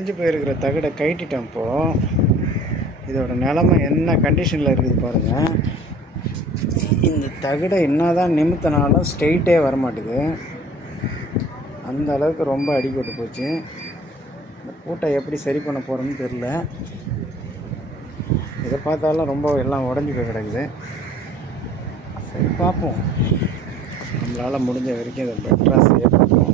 உடஞ்சி போயிருக்கிற தகடை கைட்டிட்டேன். இப்போது இதோட நிலமை என்ன கண்டிஷனில் இருக்குது பாருங்கள். இந்த தகடை என்ன தான் நிமித்தினாலும் ஸ்ட்ரெயிட்டே வரமாட்டுது. அந்த அளவுக்கு ரொம்ப அடிபட்டு போச்சு. இந்த பூட்டை எப்படி சரி பண்ண போகிறோன்னு தெரில. இதை பார்த்தாலும் ரொம்ப எல்லாம் உடஞ்சி போய் கிடக்குது. சரி பார்ப்போம், நம்மளால் முடிஞ்ச வரைக்கும் இதை பெட்டராக செய்ய பார்ப்போம்.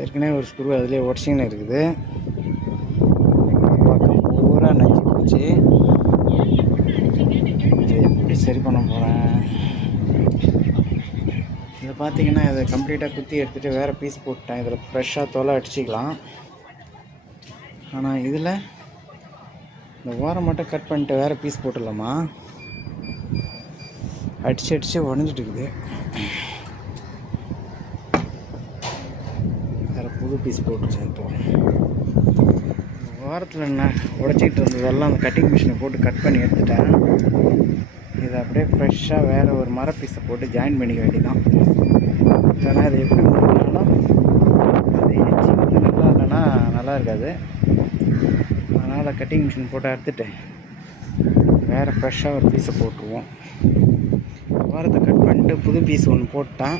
ஏற்கனவே ஒரு ஸ்க்ரூ அதிலே உடச்சின்னு இருக்குது. பக்கம் பூரா நஞ்சு போச்சு. இதை எப்படி சரி பண்ண போகிறேன்? இதை பார்த்தீங்கன்னா இதை கம்ப்ளீட்டாக குத்தி எடுத்துகிட்டு வேறு பீஸ் போட்டேன். இதில் ஃப்ரெஷ்ஷாக தொலை அடிச்சிக்கலாம். ஆனால் இதில் இந்த ஓரம் மட்டும் கட் பண்ணிட்டு வேறு பீஸ் போட்டுடலாமா? அடித்து உடஞ்சிட்டு இருக்குது. வேறு புது பீஸ் போட்டுருச்சேன். இப்போ ஓரத்தில் என்ன உடச்சிக்கிட்டு இருந்ததெல்லாம் அந்த கட்டிங் மிஷினை போட்டு கட் பண்ணி எடுத்துட்டேன். இதை அப்படியே ஃப்ரெஷ்ஷாக வேறு ஒரு மர பீஸை போட்டு ஜாயின் பண்ணிக்க வேண்டியதான். இல்லைன்னா அது எப்படி முடிஞ்சாலும் அது எச்சி வந்து நல்லா இல்லைன்னா நல்லா இருக்காது. அதனால் கட்டிங் மிஷின் போட்டு எடுத்துட்டு வேறு ஃப்ரெஷ்ஷாக ஒரு பீஸை போட்டுருவோம். ஓரத்தை கட் பண்ணிட்டு புது பீஸ் ஒன்று போட்டான்.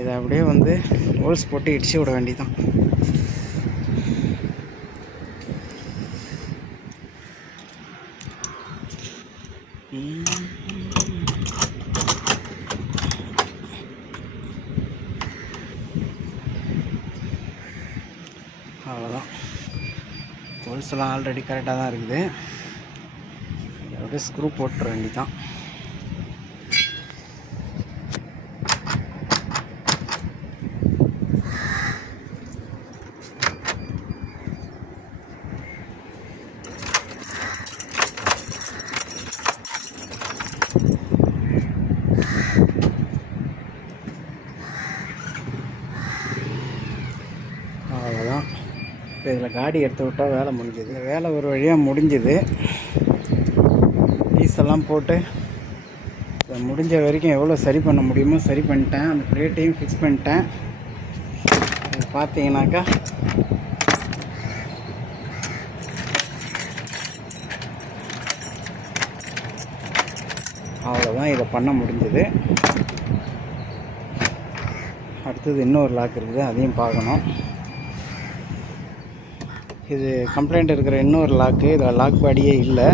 இதை அப்படியே வந்து ஹோல்ஸ் போட்டு இடிச்சு விட வேண்டியதான். அவ்வளோதான். ஹோல்ஸ்லாம் ஆல்ரெடி கரெக்டாக தான் இருக்குது. அப்படியே ஸ்க்ரூ போட்டுற வேண்டியதான். அவ்வளோதான். இப்போ இதில் காடி எடுத்து விட்டால் வேலை முடிஞ்சுது. வேலை ஒரு வழியாக முடிஞ்சுது. பீஸெல்லாம் போட்டு முடிஞ்ச வரைக்கும் எவ்வளோ சரி பண்ண முடியுமோ சரி பண்ணிட்டேன். அந்த பிளேட்டையும் ஃபிக்ஸ் பண்ணிட்டேன். அது பார்த்தீங்கன்னாக்கா அவ்வளோதான். இதை பண்ண முடிஞ்சது. அடுத்தது இன்னொரு லாக் இருக்குது, அதையும் பார்க்கணும். இது கம்ப்ளைண்ட் இருக்கிற இன்னொரு லாக்கு. இதில் லாக் பாடியே இல்லை.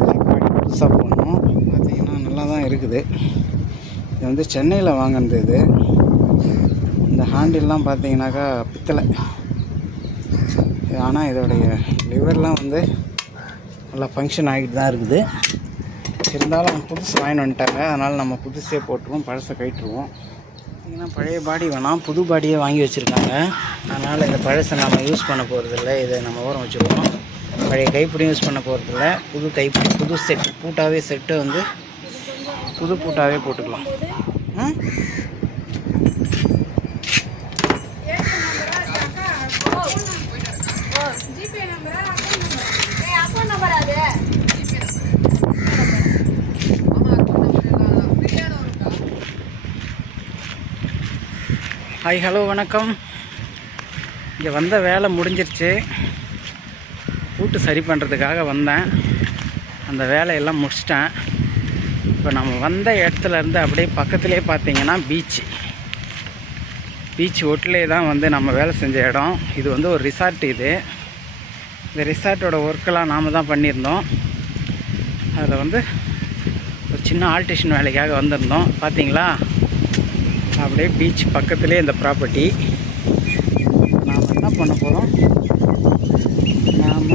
லாக் பாடி புதுசாக போடணும். பார்த்திங்கன்னா நல்லா தான் இருக்குது. இது வந்து சென்னையில் வாங்கினது. இது இந்த ஹேண்டில்லாம் பார்த்தீங்கன்னாக்கா பித்தளை. ஆனால் இதோடைய லிவர்லாம் வந்து நல்லா ஃபங்க்ஷன் ஆகிட்டு தான் இருக்குது. இருந்தாலும் புதுசு வாங்கிட்டு வந்துட்டாங்க. அதனால் நம்ம புதுசே போட்டுருவோம், பழசை கழிட்டுருவோம். பார்த்திங்கன்னா பழைய பாடி வேணாம், புது பாடியே வாங்கி வச்சுருக்காங்க. அதனால் இந்த பழசை நம்ம யூஸ் பண்ண போகிறதில்ல. இதை நம்ம ஓரம் வச்சுருவோம். பழைய கைப்பிடியும் யூஸ் பண்ண போகிறதில்ல. புது கைப்பிடி, புது செட்டு, பூட்டாகவே செட்டு வந்து புது பூட்டாகவே போட்டுக்கலாம். ஹாய், ஹலோ, வணக்கம். இங்கே வந்த வேலை முடிஞ்சிருச்சு. பூட்டு சரி பண்ணுறதுக்காக வந்தேன். அந்த வேலையெல்லாம் முடிச்சிட்டேன். இப்போ நம்ம வந்த இடத்துலேருந்து அப்படியே பக்கத்துலேயே பார்த்தீங்கன்னா பீச் ஒட்டிலே தான் வந்து நம்ம வேலை செஞ்ச இடம். இது வந்து ஒரு ரிசார்ட். இந்த ரிசார்ட்டோட ஒர்க்கெல்லாம் நாம் தான் பண்ணியிருந்தோம். அதில் வந்து ஒரு சின்ன ஆல்ட்ரேஷன் வேலைக்காக வந்திருந்தோம். பார்த்தீங்களா, அப்படியே பீச் பக்கத்துலேயே இந்த ப்ராப்பர்ட்டி. நாம் என்ன பண்ண போகிறோம், நாம்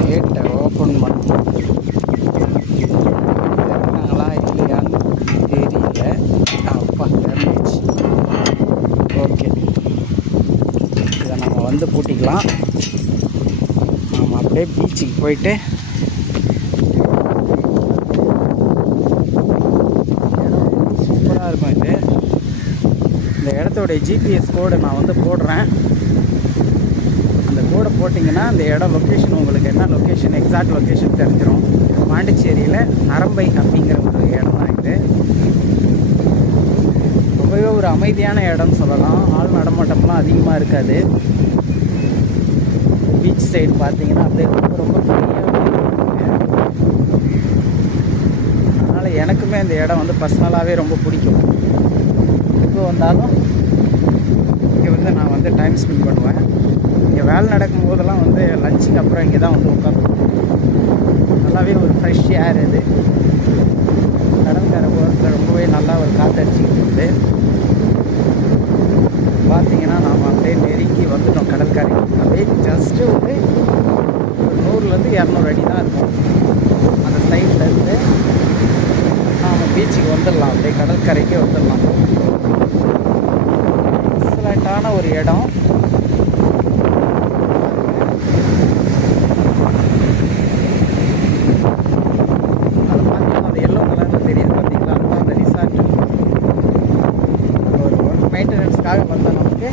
கேட்டை ஓப்பன் பண்ணோம். திறந்தாங்களா இல்லையான்னு தெரியல. அப்பா திறந்துச்சு. ஓகே, இதை நம்ம வந்து பூட்டிக்கலாம். நாம் அப்படியே பீச்சுக்கு போயிட்டு இருக்கும். இது இந்த இடத்தோடைய ஜிபிஎஸ் கோடு நான் வந்து போடுறேன். அந்த கோடை போட்டிங்கன்னா அந்த இடம் லொக்கேஷன், உங்களுக்கு என்ன லொக்கேஷன், எக்ஸாக்ட் லொக்கேஷன் தெரிஞ்சிடும். பாண்டிச்சேரியில் நரம்பை அப்படிங்கிற ஒரு இடம் தான் இது. ரொம்ப ரொம்பவே ஒரு அமைதியான இடம்னு சொல்லலாம். ஆள் நடமாட்டம்லாம் அதிகமாக இருக்காது. பீச் சைடு பார்த்தீங்கன்னா அப்படியே ரொம்ப ரொம்ப ஃப்ரீயாகவே இருக்குங்க. அதனால் எனக்குமே இந்த இடம் வந்து பர்சனலாகவே ரொம்ப பிடிக்கும். எப்போ வந்தாலும் இங்கே வந்து நான் வந்து டைம் ஸ்பெண்ட் பண்ணுவேன். இங்கே வேலை நடக்கும் போதெல்லாம் வந்து லஞ்சுக்கு அப்புறம் இங்கே தான் வந்து உட்காந்துருக்கோம். நல்லாவே ஒரு ஃப்ரெஷ் ஏர் இது. கடற்கரை ஓரத்தில் ரொம்பவே நல்லா ஒரு காற்றடிச்சிக்கிட்டு இருக்குது. பார்த்தீங்கன்னா நாம் அப்படியே நெருங்கி வந்துட்டோம் கடற்கரை. அப்படியே ஜஸ்ட்டு ஒரு 100லேருந்து 200 அடி தான் இருக்கும். அந்த சைடில் இருந்து நாம் பீச்சுக்கு வந்துடலாம். அப்படியே கடற்கரைக்கே வந்துடலாம். எக்ஸலண்ட்டான ஒரு இடம். அதில் பார்த்தீங்கன்னா அந்த எல்லோ கலரில் தெரியுது பார்த்தீங்களா, அதுதான் அந்த ரிசார்ட்டு. ஒரு ஒர்க் மெயின்டெனன்ஸ்க்காக வந்த நமக்கு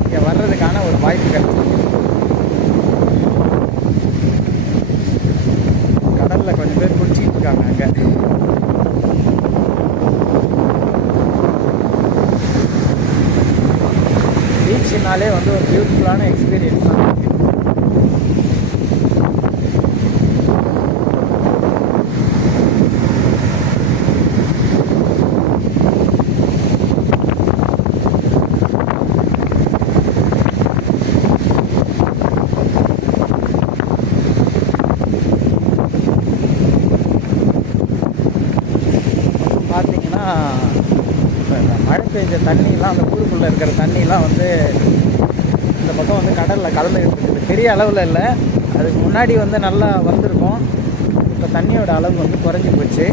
இங்கே வர்றதுக்கான ஒரு வாய்ப்பு கிடைச்சிருக்கு. கடலில் கொஞ்சம் பேர் குளிச்சிக்கிட்டு இருக்காங்க அங்கே. பீச்சுனாலே வந்து ஒரு பியூட்டிஃபுல்லான எக்ஸ்பீரியன்ஸ் தான். பார்த்தீங்கன்னா இப்போ இந்த மழை பெஞ்ச தண்ணிலாம், அந்த ஊருக்குள்ளே இருக்கிற தண்ணிலாம் வந்து இந்த பக்கம் வந்து கடலில் கலந்துக்கிட்டு இருக்குது. பெரிய அளவில் இல்லை, அதுக்கு முன்னாடி வந்து நல்லா வந்திருக்கும். இப்போ தண்ணியோட அளவு வந்து குறைஞ்சி போச்சு.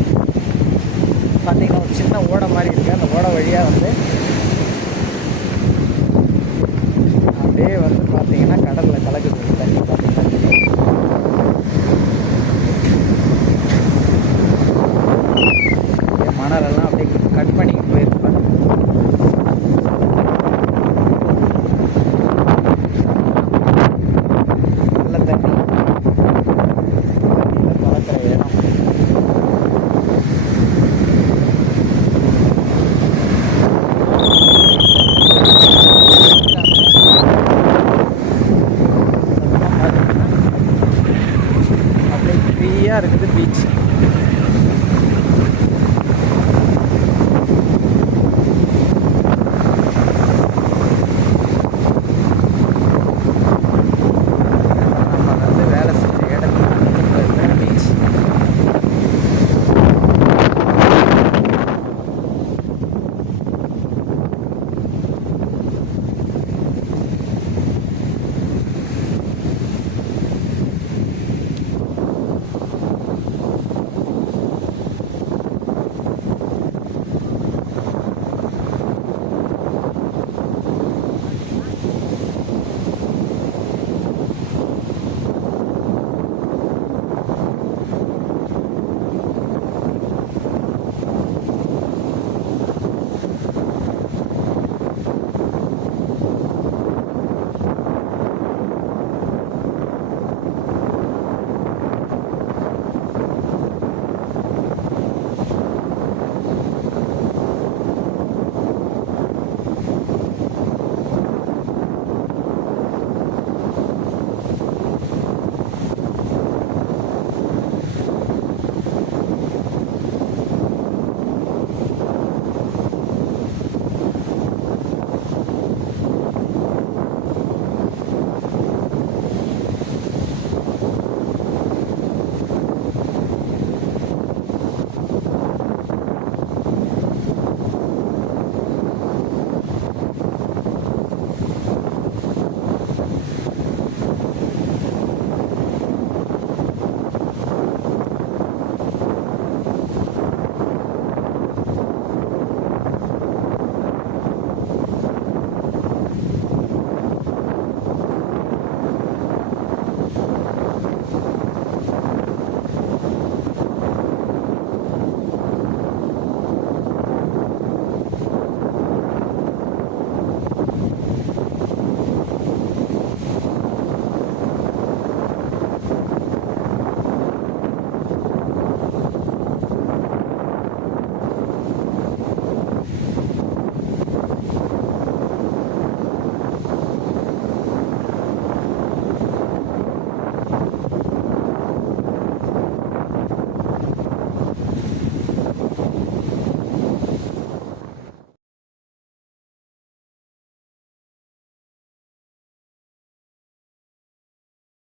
பார்த்திங்கன்னா ஒரு சின்ன ஓடை மாதிரி இருக்குது. அந்த ஓடை வழியாக வந்து அப்படியே வந்து பார்த்திங்கன்னா கடலில் கலக்குது தண்ணி. பார்த்திங்கன்னா மணலெல்லாம் அப்படியே கட் பண்ணிட்டு போயிருப்பாங்க. நல்ல தண்ணி தண்ணியில் கலக்கிற இடம். அப்படியே ஃப்ரீயாக இருக்குது பீச்.